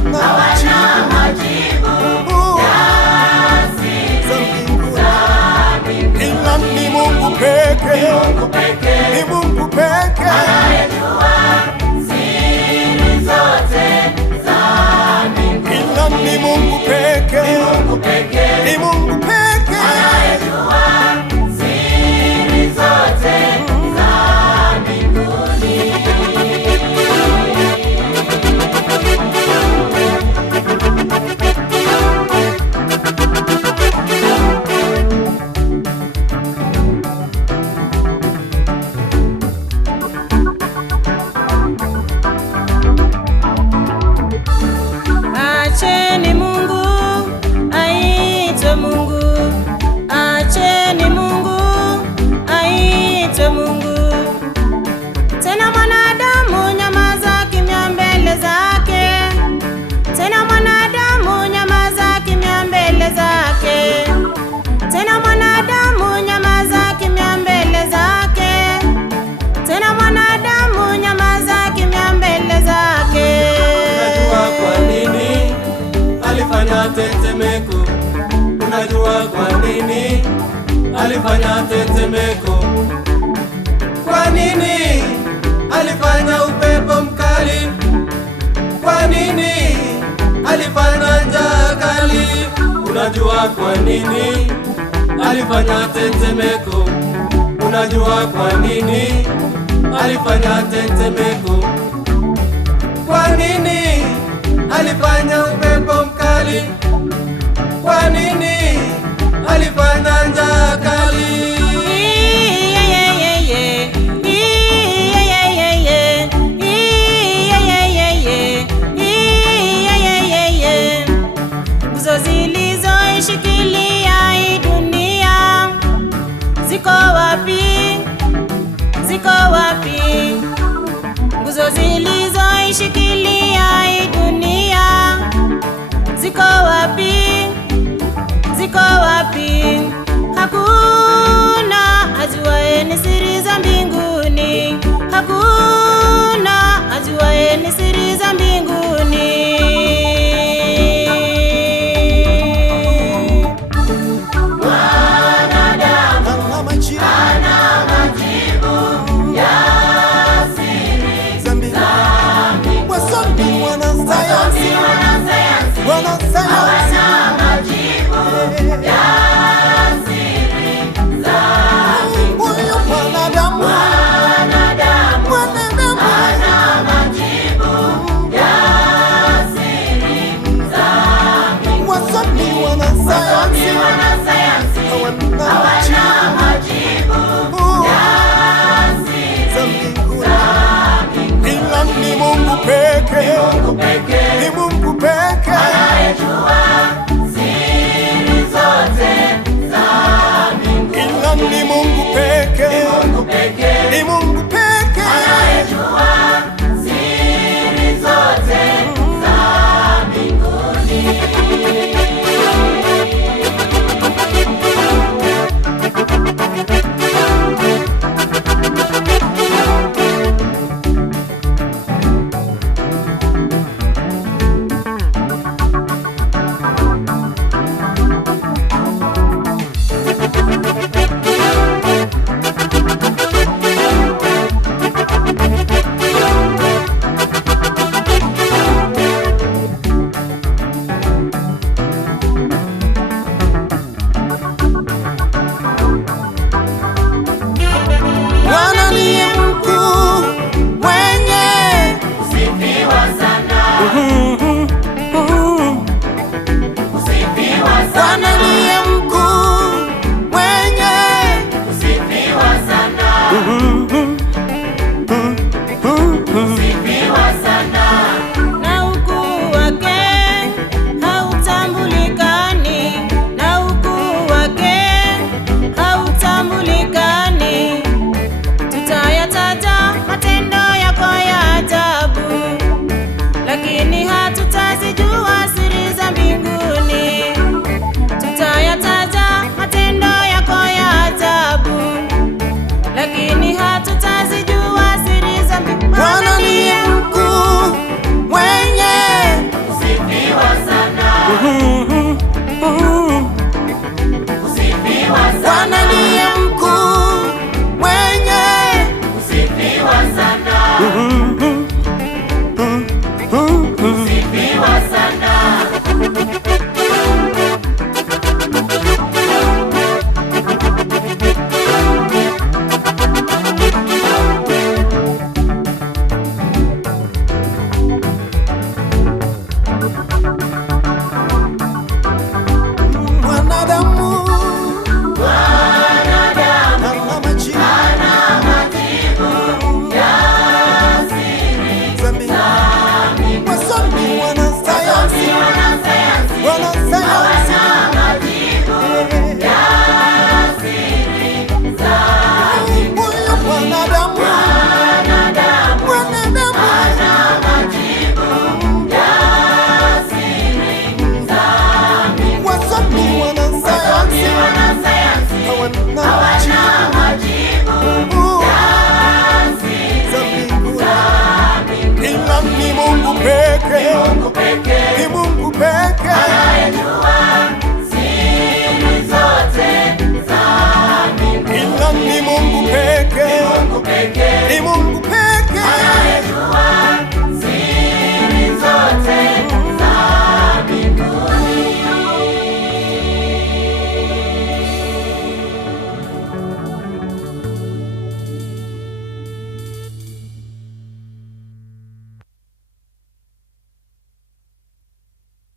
hawana majibu ya siri za mbinguni. ila ni Mungu pekee, ni Mungu pekee anayejua siri zote za mbinguni. ila ni Mungu pekee, ni Mungu pekee anayejua siri zote za mbinguni. Acheni Mungu aitwe Mungu, acheni Mungu aitwe Mungu. Tena mwanadamu nyamaza kimya mbele zake, tena mwanadamu nyamaza kimya mbele zake, tena mwanadamu nyamaza kimya mbele zake, tena mwanadamu nyamaza kimya mbele zake. Unajua kwa nini alifanya tetemeko? Unajua kwa nini alifanya tetemeko? Kwa nini alifanya upepo mkali? Kwa nini alifanya njaa kali? Unajua kwa nini alifanya tetemeko? Unajua kwa nini alifanya tetemeko? Kwa nini alifanya upepo mkali? Kwa nini alifanya njaa kali? Nguzo zilizoishikilia hii dunia ziko wapi? Ziko wapi? Nguzo zilizoishikilia hii dunia ziko wapi? Ziko wapi? Hakuna ajuaye ni siri za mbinguni, hakuna ajuaye ni siri za mbinguni. Mwanadamu ana majibu ya siri za mbinguni. wasomi wanasayansi Hawana majibu ya siri za huyu mwanadamu ana majibu ya siri za wasomi wanasayansi hawana majibu ya siri za mbinguni. ila ni Mungu pekee, ni Mungu pekee Anayejua siri zote za mbinguni. ila ni Mungu pekee, ni Mungu pekee Anayejua siri zote za mbinguni. Bwana ndiye mkuu mwenye Kusifiwa sana, kusifiwa Bwana sana, ndiye mkuu mwenye kusifiwa sana, kusifiwa sana. Na ukuu wake hautambulikani, na ukuu wake hautambulikani. Tutayataja matendo yako ya ajabu, lakini hatutazijua siri za mbinguni. Tutayataja matendo yako ya ajabu, lakini hatutazijua siri za mbinguni. Bwana ndiye mkuu mwenye pekee, Mungu pekee, ni Mungu pekee. anayejua siri zote za mbinguni. Ila ni Mungu pekee, Mungu pekee, ni Mungu